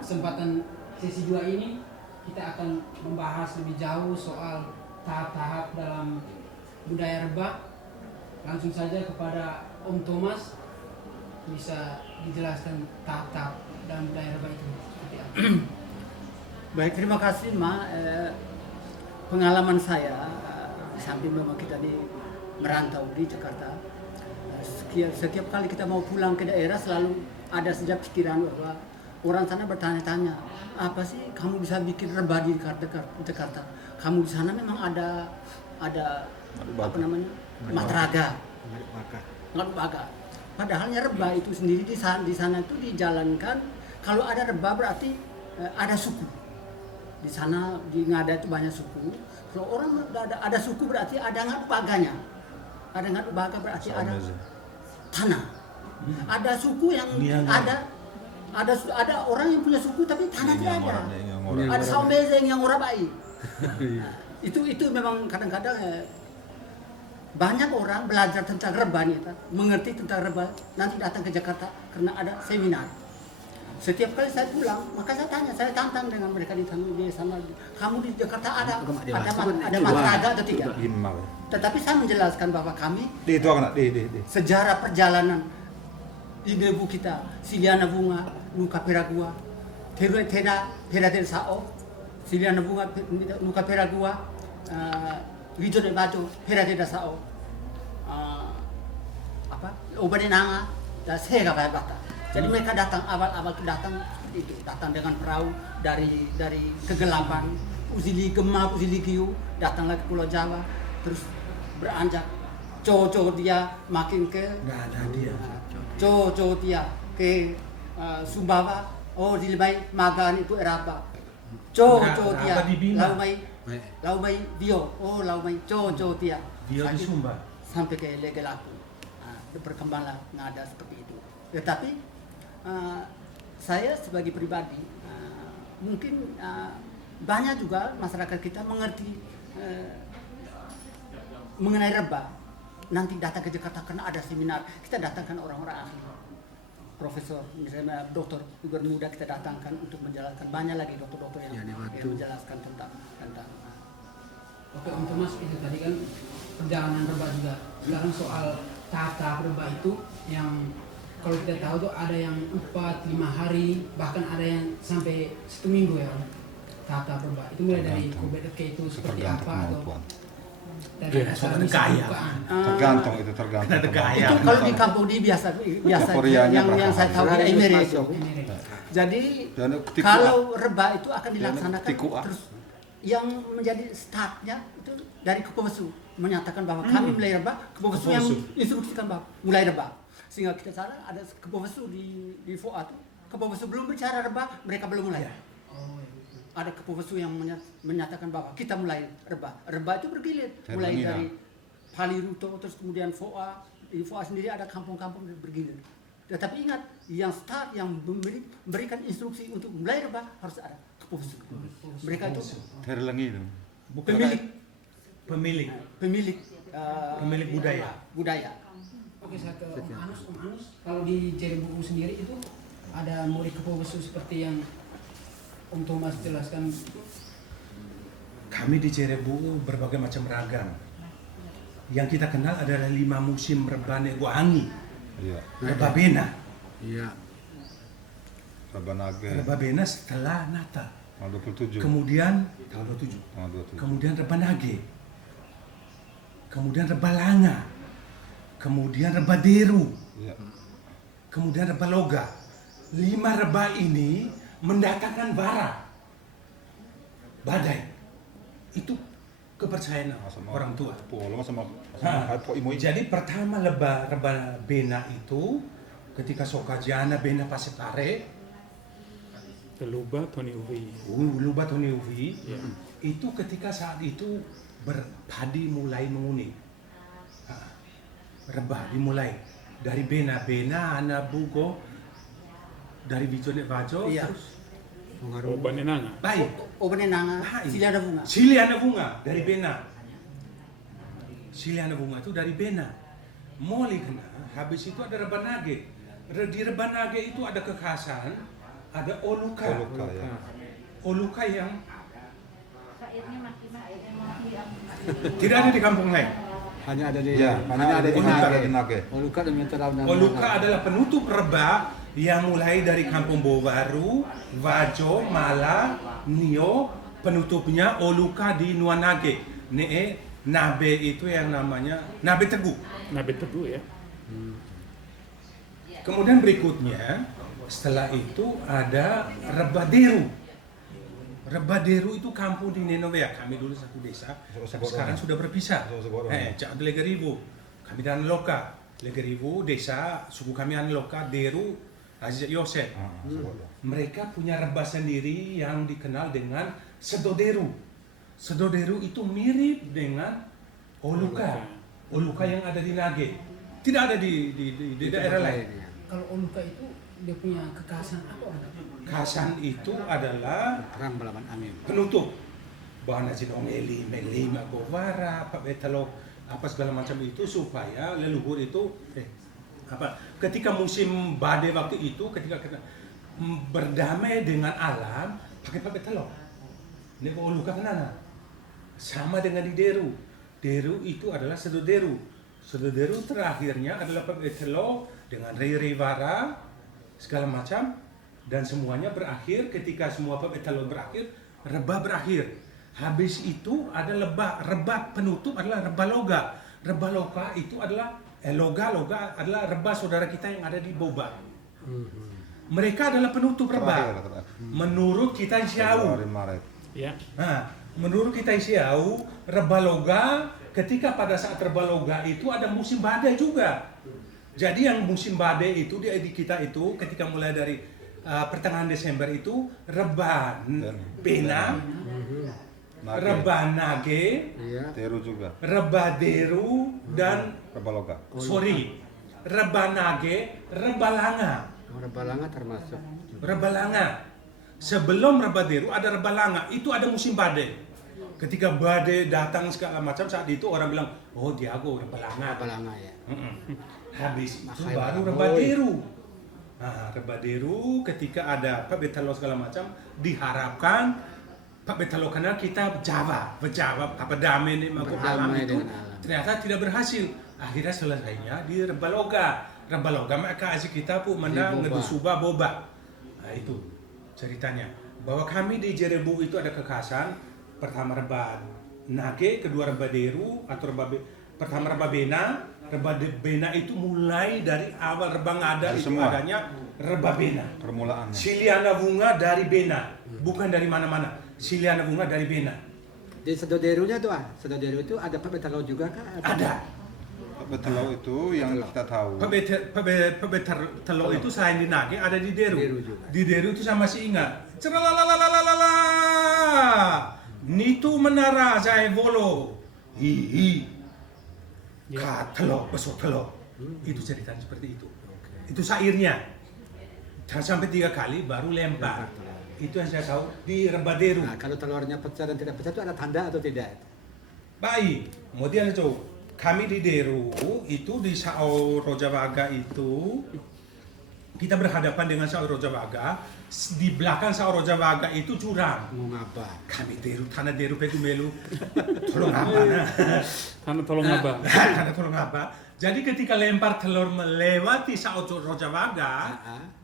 kesempatan sesi 2 ini kita akan membahas lebih jauh soal tahap-tahap dalam budaya rebah. Langsung saja kepada Om Thomas, bisa dijelaskan tahap-tahap dalam budaya rebah itu seperti apa? Baik, terima kasih pengalaman saya sambil memang kita merantau di Jakarta, setiap kali kita mau pulang ke daerah selalu ada sejak pikiran bahwa orang sana bertanya-tanya, apa sih kamu bisa bikin rebah di Jakarta? Kamu di sana memang ada apa namanya, matraga, nggak baga. Padahalnya rebah itu sendiri di sana itu dijalankan. Kalau ada rebah berarti ada suku. Di sana di Ngada itu banyak suku. Kalau orang ada suku berarti ada ngadubaganya. Ada ngadubaga berarti ada tanah. Ada suku yang ada orang yang punya suku tapi tanah tidak ada. Ada Saumbezeng yang Urabai. Itu memang kadang-kadang banyak orang belajar tentang rebah nih, mengerti tentang rebah, nanti datang ke Jakarta karena ada seminar. Setiap kali saya pulang, maka saya tantang dengan mereka di sana. Kamu di Jakarta ada matraga atau tidak? Tetapi saya menjelaskan bahwa kami sejarah perjalanan ibu kita, Siliana Bunga, Luka Peragua, Teda Del Sao, Siliana Bunga, Luka Peragua, Wijo de Bajo, Teda Del Sao, Obanenanga, dan Sega Bata. Jadi mereka awal datang dengan perahu dari kegelapan, Uzili Gemah, Uzili Kiu, datanglah ke Pulau Jawa, terus beranjak, cowo dia makin ke, cowo dia ke Sumbawa, Dilbai Magan itu Eraba, cowo dia, Laumai Dio, Laumai cowo dia, Dio di Sumba, sampai ke Legelaku, berkembanglah Ngada seperti itu. Tetapi saya sebagai pribadi mungkin banyak juga masyarakat kita mengerti mengenai rebah. Nanti datang ke Jakarta karena ada seminar, kita datangkan orang-orang ahli, profesor, misalnya dokter juga muda kita datangkan untuk menjelaskan. Banyak lagi dokter-dokter yang menjelaskan tentang. Oke Om Thomas, itu tadi kan perjalanan rebah juga. Sekarang soal tahap-tahap rebah itu yang kalau kita tahu tuh ada yang 4-5 hari, bahkan ada yang sampai 1 minggu ya tahap-tahap rebah. Itu mulai dari Kobedeke itu seperti apa atau dari asal tergantung. Itu kalau di kampung di biasa yang saya tahu di Emery. Jadi kalau rebah itu akan dilaksanakan terus yang menjadi startnya itu dari Kepowesu menyatakan bahwa kami mulai rebah, Kepowesu yang instruksikan bahwa mulai rebah. Sehingga kita sana ada Kepowesu di Foa tuh. Kepowesu belum bicara rebah, mereka belum mulai. Ada Kepowesu yang menyatakan bahwa kita mulai rebah. Rebah itu bergilir, mulai dari Paliruto terus kemudian Foa. Di Foa sendiri ada kampung-kampung bergilir. Tetapi ingat, yang start yang memberikan instruksi untuk mulai rebah harus ada Kepowesu. Mereka itu pemilik budaya. Oke, saya ke Om Anus. Kalau di Jerebuku sendiri itu ada murid Kepowesu seperti yang Om Thomas jelaskan. Kami di Jerebuku berbagai macam ragam. Yang kita kenal adalah 5 musim rebah Negoangi, rebah Bena. Rebah Bena setelah Natal. Tanggal 27. Kemudian tanggal 27. Kemudian rebah Nage. Kemudian rebah Langa. Kemudian rebah Deru, kemudian rebah Loga. 5 rebah ini mendatangkan bara, badai. Itu kepercayaan orang tua. Jadi pertama rebah Bena itu ketika Sokajana Bena Pasipare, Luba Tony Uvi, itu ketika saat itu berpadi mulai menguning. Rebah dimulai dari Bena, Anabugo, dari Bijone Bajo, terus Obanenanga. Baik. Obanenanga, Siliana Bunga dari Bena. Siliana Bunga itu dari Bena. Moli kena, habis itu ada Rebanage. Di Rebanage itu ada kekhasan ada Oluka. Oluka ya. Oluka yang tidak ada di kampung lain. Hanya ada di Ya, hanya ada di Oluka Nage. ada di Nage. Oluka dan Minterau dan Oluka adalah penutup rebah yang mulai dari kampung Bowaru, Wajo, Mala, Nio, penutupnya Oluka di Nuanage. Nabe itu yang namanya Nabe Teguh. Nabe Teguh ya. Kemudian berikutnya setelah itu ada Rebaderu. Rebaderu itu kampung di Nenowea. Kami dulu satu desa, sekarang sudah berpisah. Cak Legeribu, kami dan Loka. Legeribu desa suku kami Loka, Deru, Aziz Yosef. Mereka punya rebah sendiri yang dikenal dengan Sedoderu. Sedoderu itu mirip dengan Oluka. Oluka yang ada di Nage. Tidak ada di daerah lain. Kalau Oluka itu dia punya kekhasan apa? Khasan itu adalah perang melawan angin. penutup. Bahan Najin Ongeli, Meli, Magovara, Pak Betalo, apa segala macam itu supaya leluhur itu ketika musim badai waktu itu ketika kita berdamai dengan alam pakai Pak Betalo. Ini Oluka kenana. Sama dengan di Deru. Deru itu adalah Sedoderu. Sedoderu terakhirnya adalah Pak Betalo dengan Rei-Rei-Vara segala macam dan semuanya berakhir ketika semua Petalo berakhir, rebah berakhir. Habis itu ada rebah penutup adalah rebah loga. Rebah loga itu adalah loga adalah rebah saudara kita yang ada di Boba. Mereka adalah penutup rebah. Menurut kita Siau. Ya. Nah, menurut kita Siau, rebah loga ketika pada saat rebah loga itu ada musim badai juga. Jadi yang musim badai itu di kita itu ketika mulai dari pertengahan Desember itu rebah Bena, rebah Nage, Deru juga. rebah Deru dan Rebah Loga. rebah Nage, rebah Langa. Rebah Langa termasuk. Rebah Langa. Sebelum rebah Deru ada rebah Langa, itu ada musim badai. Ketika badai datang segala macam saat itu orang bilang, oh Diago rebah Langa. Rebah Langa ya. Habis itu baru Rebaderu. Nah, Rebaderu ketika ada Pak Betalo segala macam diharapkan Pak Betalo karena kita berjawab apa damai nih Berdamai itu dengan alam. ternyata tidak berhasil. Akhirnya selesainya di Rebaloga. Rebaloga maka asik kita pun menang ngedusuba boba. Nah itu ceritanya. Bahwa kami di Jerebu itu ada kekhasan. Pertama Rebah Nage, kedua Rebaderu atau pertama Rebah Bena. Rebah Bena itu mulai dari awal rebah ngada itu semua. adanya rebah Bena. Permulaannya. Siliana bunga dari Bena, bukan dari mana-mana. Siliana bunga dari Bena. Di Sedoderunya tuh Sedoderu itu ada Pak Betalo juga kah? Ada. Betelo itu yang kita tahu. Pak Betalo itu selain di Nage ada di Deru. Deru juga. Di Deru itu saya masih ingat. Ceralalalalalalala. Nitu menara saya bolo. Hihi. Katelo, besok telo. Itu ceritanya seperti itu. Itu syairnya. Sampai 3 kali baru lempar. Itu yang saya tahu di Rebaderu. Nah, kalau telurnya pecah dan tidak pecah itu ada tanda atau tidak? Baik, kemudian itu kami di Deru itu di Sao Rojavaga itu kita berhadapan dengan Sao Rojavaga. Di belakang Sao Rojavaga itu jurang. Mau ngapa? Kami Deru, tanah Deru Pegumelu. Tolong apa nah? Tanah tolong apa? Tanah tolong apa? Jadi ketika lempar telur melewati Sao Rojavaga,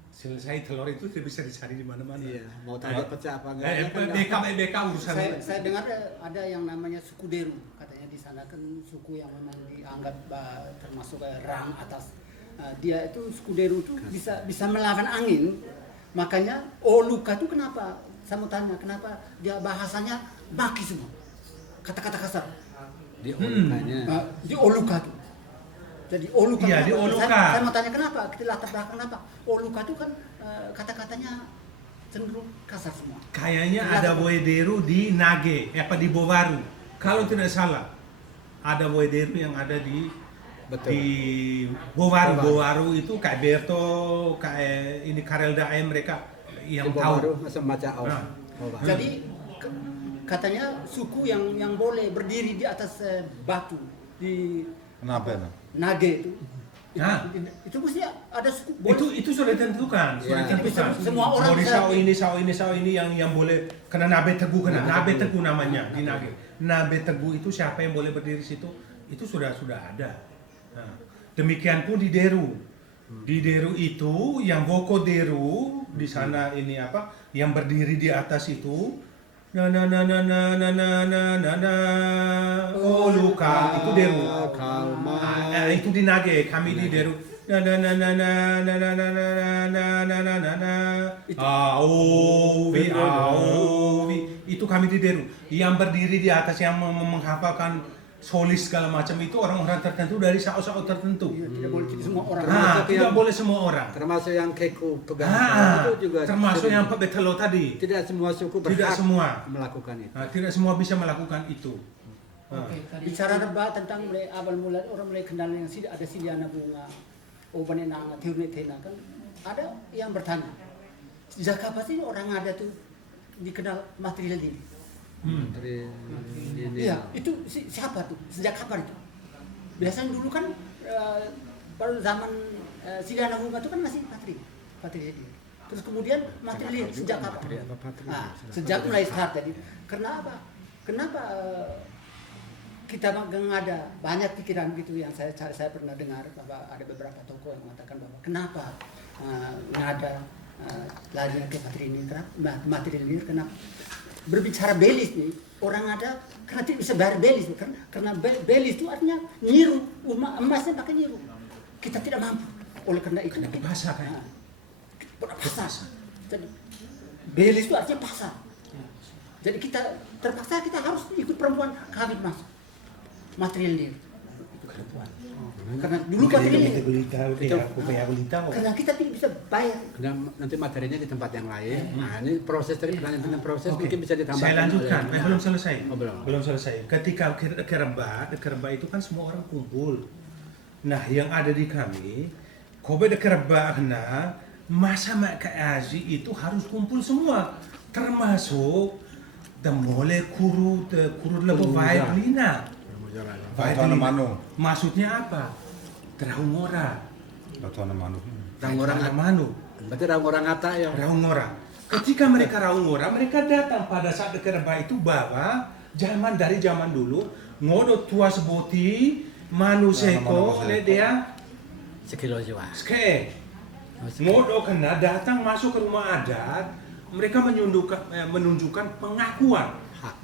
selesai telur itu tidak bisa dicari di mana-mana. Iya, mau tanda pecah apa enggak? BK urusan. Saya dengar ada yang namanya suku Deru, katanya di sana kan suku yang memang dianggap termasuk rang atas. Dia itu suku Deru itu bisa melawan angin. Makanya Oluka itu kenapa? Saya mau tanya kenapa dia bahasanya baki semua, kata-kata kasar. Di Olukanya. Di Oluka tuh. Jadi Oluka. Iya, di Oluka. Saya mau tanya kenapa? Kita latar belakang kenapa? Oluka itu kan kata-katanya cenderung kasar semua. Kayaknya ada Boederu di Nage, di Bowaru. Kalau tidak salah, ada Boederu yang ada di Bowaru. Bowaru itu kayak Berto, kayak ini Karel Dae mereka yang tahu. Semacam Jadi katanya suku yang boleh berdiri di atas batu di Kenapa? Nage itu Nah. Itu mesti ada suku. Itu sudah ditentukan, sudah Ya. ditentukan. Semua orang Mau di bisa- sao ini yang boleh kena nabe teguh kena. Nabe teguh namanya di Nage. Nabe teguh itu siapa yang boleh berdiri situ? Itu sudah ada. Nah, demikian pun di Deru. Di Deru itu yang Woko Deru di sana ini apa? Yang berdiri di atas itu na na na na na na na na na na oh luka itu Deru. Kalma. Itu di Nage, kami di Deru. Na na na na na na na na na na na na na na. Auwi. Itu kami di Deru. Yang berdiri di atas yang menghafalkan solis segala macam itu orang-orang tertentu dari sao-sao tertentu. Tidak boleh semua orang. Tidak boleh semua orang. Termasuk yang keku pegang itu juga. Termasuk tidak- yang Pak Betelo tadi. Tidak semua suku Tidak berhak semua. melakukan itu. Tidak semua bisa melakukan itu. Oke, tadi Bicara rebah tentang mulai awal mula orang mulai kenal yang ada siliana bunga, oban enang, tiurne tena kan. Ada yang bertanya, sejak kapan sih orang ada tuh dikenal material ini? Menteri ini. Iya, itu siapa tuh? Sejak kapan itu? Biasanya dulu kan pada zaman siliana bunga itu kan masih material ini. Terus kemudian material sejak kapan? Nah, sejak mulai start tadi. Kenapa? Kenapa kita nggak ada banyak pikiran gitu yang saya pernah dengar bahwa ada beberapa tokoh yang mengatakan bahwa kenapa nggak ada larinya ke matrilinear kenapa berbicara belis nih orang ada karena tidak bisa bayar belis karena belis itu artinya nyiru emasnya pakai nyiru kita tidak mampu oleh karena itu Kena pasar kan? pasar jadi belis itu artinya pasar jadi kita terpaksa kita harus ikut perempuan kawin masuk material dia itu perempuan karena dulu material karena kita tidak bisa bayar Karena nanti materinya di tempat yang lain. Nah, ini proses tadi pertanyaan tentang proses Oke. mungkin bisa ditambahkan. Saya lanjutkan, oleh- belum selesai. Oh, belum. Belum selesai. Ketika kerba itu kan semua orang kumpul. Nah, yang ada di kami, kobe de kerba na masa mak aji itu harus kumpul semua, termasuk demole kuru lebo Kurungora. violina. Batuan Manu. Maksudnya apa? Traungora. Batuan Manu. Orang Manu. Berarti orang Ata ya. Raungora. Ketika mereka raungora, mereka datang pada saat kerba itu bahwa dari zaman dulu ngodo tua seboti manu seko le dia Sekilo jiwa. ske. Ngodo kena datang masuk ke rumah adat, mereka menunjukkan pengakuan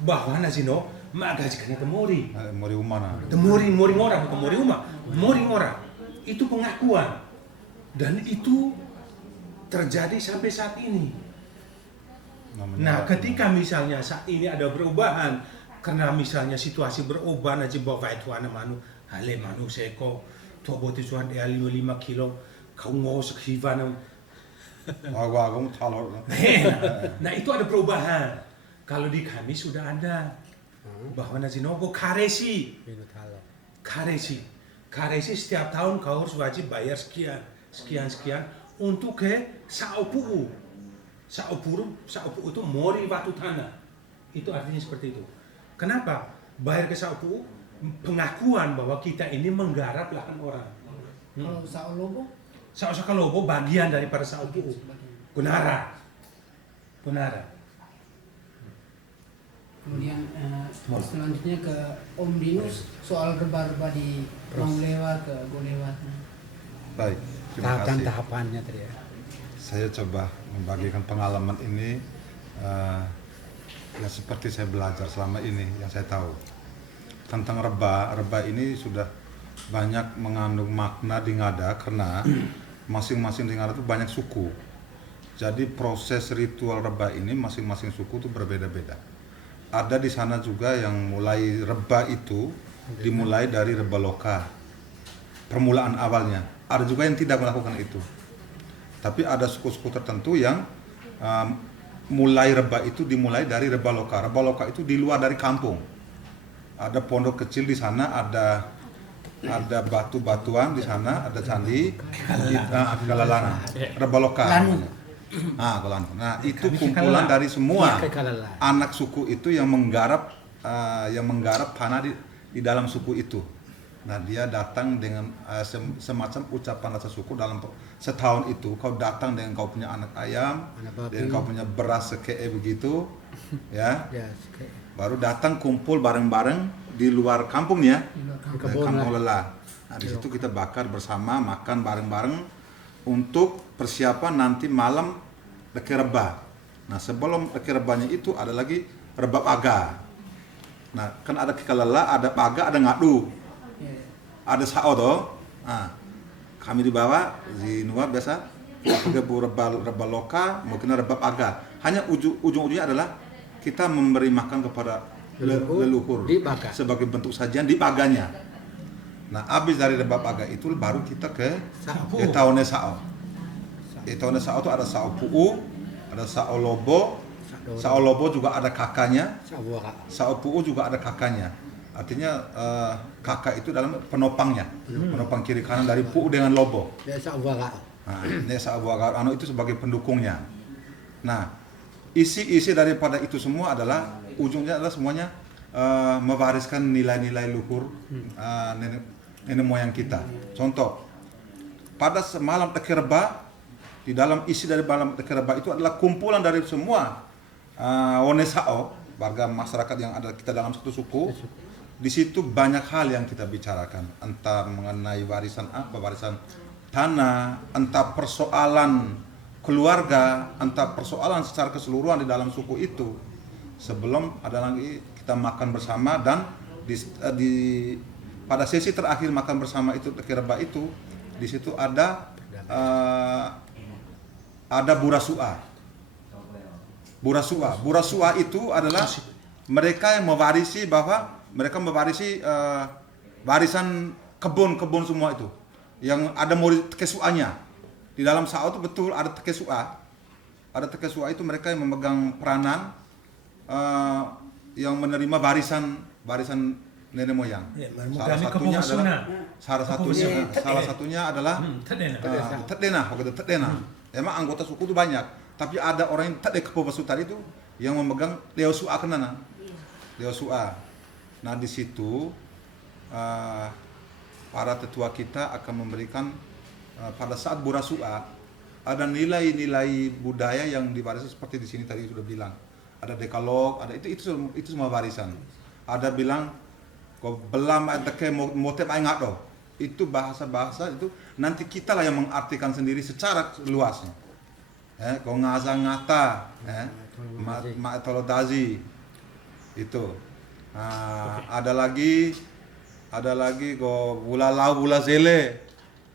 bahwa nasino magaji kena temori. Mori Umana. Mori ngora bukan mori uma, mori ngora. Itu pengakuan. Dan itu terjadi sampai saat ini. Nah, ketika misalnya saat ini ada perubahan karena misalnya situasi berubah aja bawa itu anak manu, hale manu seko, tuh boti suan dia 5 kilo, kau ngos kivan. Aku talor. Nah, itu ada perubahan. Kalau di kami sudah ada bahwa nazinogo karesi. Karesi setiap tahun kau harus wajib bayar sekian untuk ke Saopuu. Saopuu itu mori batu tanah. Itu artinya seperti itu. Kenapa? Bayar ke Saopuu pengakuan bahwa kita ini menggarap lahan orang. kalau Saolobo Saokalobo bagian daripada Saopuu. Kunara. kemudian selanjutnya ke Om Dinus soal reba-reba di Manglewa ke Golewat. Baik, terima kasih. Tahapan-tahapannya tadi ya. Saya coba membagikan pengalaman ini yang seperti saya belajar selama ini, yang saya tahu tentang reba. Reba ini sudah banyak mengandung makna di Ngada karena masing-masing di Ngada itu banyak suku. Jadi proses ritual reba ini masing-masing suku itu berbeda-beda. Ada di sana juga yang mulai reba itu dimulai dari reba loka, permulaan awalnya. Ada juga yang tidak melakukan itu. Tapi ada suku-suku tertentu yang mulai reba itu dimulai dari reba loka. Reba loka itu di luar dari kampung. Ada pondok kecil di sana, ada batu-batuan di sana, ada candi, Kalalana, reba loka. Kolanu. Nah, itu kumpulan dari semua anak suku itu yang menggarap tanah di dalam suku itu. Nah dia datang dengan semacam ucapan rasa syukur dalam setahun itu. Kau datang dengan kau punya anak ayam, Anak babi. dengan kau punya beras sekee begitu, ya. Ya, Baru datang kumpul bareng-bareng di luar kampung ya, Di luar di kampung. kebun kampung lah. lelah. Nah di situ kita bakar bersama, makan bareng-bareng untuk persiapan nanti malam Deke Reba. Nah sebelum Deke Rebanya itu ada lagi Reba Paga. Nah kan ada Kikalela, ada Paga, ada Ngadu, Ya, ada Sao toh. Nah, kami dibawa di Nuwa biasa pakai reba loka, mungkin reba paga. Hanya ujung-ujungnya adalah kita memberi makan kepada leluhur Di Paga. sebagai bentuk sajian di paganya. Nah, habis dari reba paga itu baru kita ke Etaone Sao. Etaone Sao itu ada Sao Puu, ada Sao Lobo. Sao Lobo juga ada kakaknya. Sabuara. Sao Puu juga ada kakaknya. Artinya kakak itu dalam penopangnya, penopang kiri kanan dari Puu dengan Lobo. Ya, Sabuara. Nah, ini Sao Buagar Ano itu sebagai pendukungnya. Nah, isi daripada itu semua adalah ujungnya adalah semuanya mewariskan nilai-nilai luhur nenek moyang kita. Contoh, pada semalam Deke Reba, di dalam isi dari malam Deke Reba itu adalah kumpulan dari semua Wonesao, warga masyarakat yang ada kita dalam satu suku. Di situ banyak hal yang kita bicarakan, entah mengenai warisan apa, warisan tanah, entah persoalan keluarga, entah persoalan secara keseluruhan di dalam suku itu. Sebelum ada lagi kita makan bersama dan pada sesi terakhir makan bersama itu Deke Reba itu, di situ ada burasua. Burasua itu adalah mereka yang mewarisi warisan kebun semua itu. Yang ada murid tekesuanya. Di dalam Sao itu betul ada tekesua. Ada tekesua itu mereka yang memegang peranan yang menerima warisan nenek moyang. Ya, Salah satunya adalah Tedena. Emang anggota suku itu banyak, tapi ada orang yang Tede Kepobesutan itu yang memegang Deosua kenana. Deosua. Nah di situ para tetua kita akan memberikan pada saat burasua ada nilai-nilai budaya yang diwarisi seperti di sini tadi sudah bilang. Ada dekalog, ada itu semua warisan. Ada bilang kau belam teke motem ingat doh. Itu bahasa-bahasa itu nanti kita lah yang mengartikan sendiri secara luasnya. Kau ngasa ngata, ma tolodazi itu. Nah, ada lagi kau bula zele,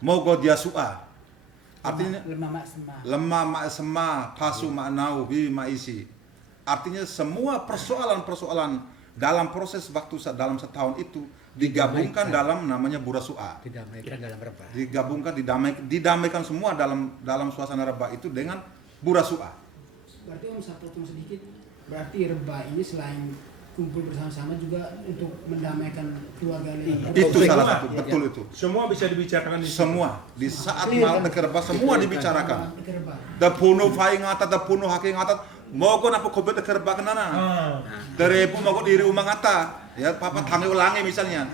mau kau dia sua. Artinya lemah mak sema, pasu mak nau, bi mak isi. Artinya semua persoalan dalam proses waktu dalam setahun itu digabungkan dalam namanya burasua. Didamaikan dalam Reba. Digabungkan didamaikan semua dalam suasana Reba itu dengan burasua. berarti Om saya potong sedikit. Berarti Reba ini selain kumpul bersama-sama juga untuk mendamaikan keluarga yang Itu Semua. salah satu, betul itu. Semua bisa dibicarakan di situ. Semua di saat malam Deke Reba semua dibicarakan. Reba. Da puno fai ngata, da puno haki ngata, mau kau napa kobet Deke Reba kenana? Dari ibu mau kau diri rumah ngata, ya papa tangi ulangi misalnya.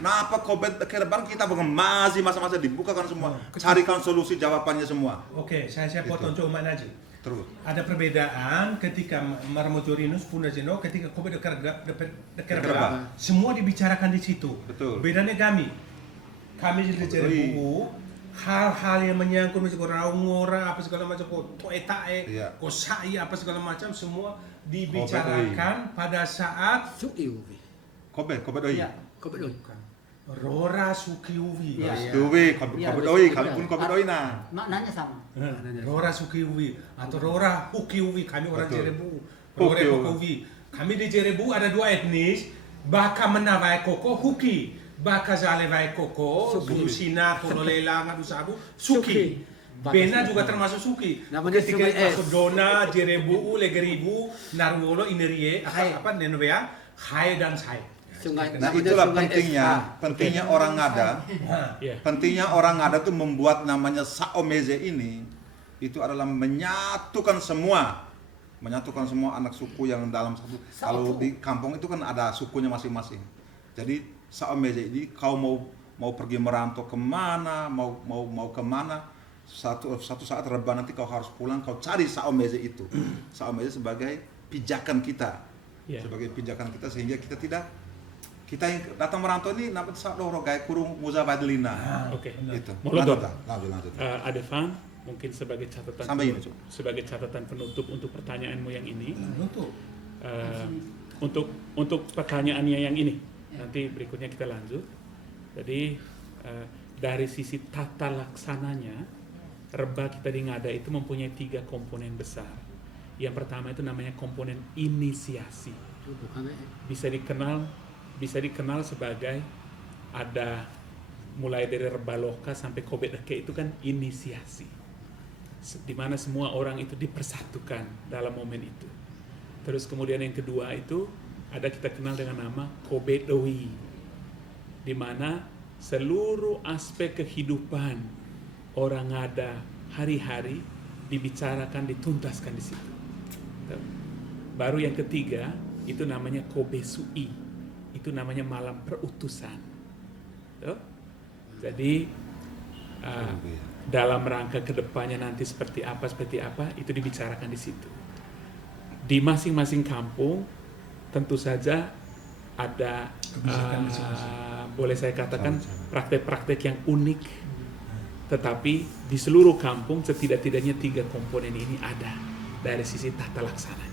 Napa kobet Deke Reba kita masih masa-masa dibukakan semua, carikan solusi jawabannya semua. Oke, saya potong cuma Naji. Terus. Ada perbedaan ketika Marmojorinus Punajeno ketika Kobe Dekerba. Semua dibicarakan di situ. Betul. Bedanya kami di Cerebu, hal-hal yang menyangkut misalnya raungora apa segala macam, toetae, Iya. sai apa segala macam semua dibicarakan pada saat Suki ubi. Kobet doi. Iya. Kau betul. Rora Sukiuwi. Iya. Duwe, kobet doi, kami pun kobet doi nah. Maknanya sama. Rora Sukiuwi atau Rora Hukiuwi, kami orang Betul. Cerebu. Rora Hukiuwi. Hukiuwi. Kami di Cerebu ada dua etnis, Baka Menawai Koko Huki, Baka Zalewai Koko, Suki. Bulusina, Tololela, Ngadusabu, Suki. Bena juga termasuk Suki. Namanya Ketika Sungai masuk Dona, Jerebu, Legeribu, Narwolo, Inerie, apa Nenobea, Hai dan Sai. Sungai. Nah namanya itulah Sungai pentingnya orang ngada. Ya. Pentingnya orang ngada tuh membuat namanya Saomeze ini itu adalah menyatukan semua anak suku yang dalam satu. Kalau di kampung itu kan ada sukunya masing-masing. Jadi Saomeze ini kau mau pergi merantau kemana, mau kemana, satu saat Rebah nanti kau harus pulang, kau cari Saomeze itu. Saomeze sebagai pijakan kita, Ya. sebagai pijakan kita sehingga kita yang datang merantau ini dapat sadoro gaya kurung muzabadlina. Oke. Gitu. Molodok. Lanjut. Adevan, mungkin sebagai catatan Sampai ini, penutup, sebagai catatan penutup untuk pertanyaanmu yang ini. Nutup. Untuk pertanyaannya yang ini, nanti berikutnya kita lanjut. Jadi dari sisi tata laksananya, Rebah kita di Ngada itu mempunyai 3 komponen besar. Yang pertama itu namanya komponen inisiasi. Bisa dikenal sebagai ada mulai dari Rebah Loka sampai Kobe Deke itu kan inisiasi. Di mana semua orang itu dipersatukan dalam momen itu. Terus kemudian yang kedua itu ada kita kenal dengan nama Kobe Doi, di mana seluruh aspek kehidupan orang Ngada hari-hari dibicarakan, dituntaskan di situ. Baru yang ketiga itu namanya Kobe Sui, itu namanya malam perutusan. Tuh. Jadi dalam rangka kedepannya nanti seperti apa itu dibicarakan di situ. Di masing-masing kampung tentu saja ada Kebijakan masing-masing. boleh saya katakan praktek-praktek yang unik, tetapi di seluruh kampung setidak-tidaknya 3 komponen ini ada dari sisi tata laksana.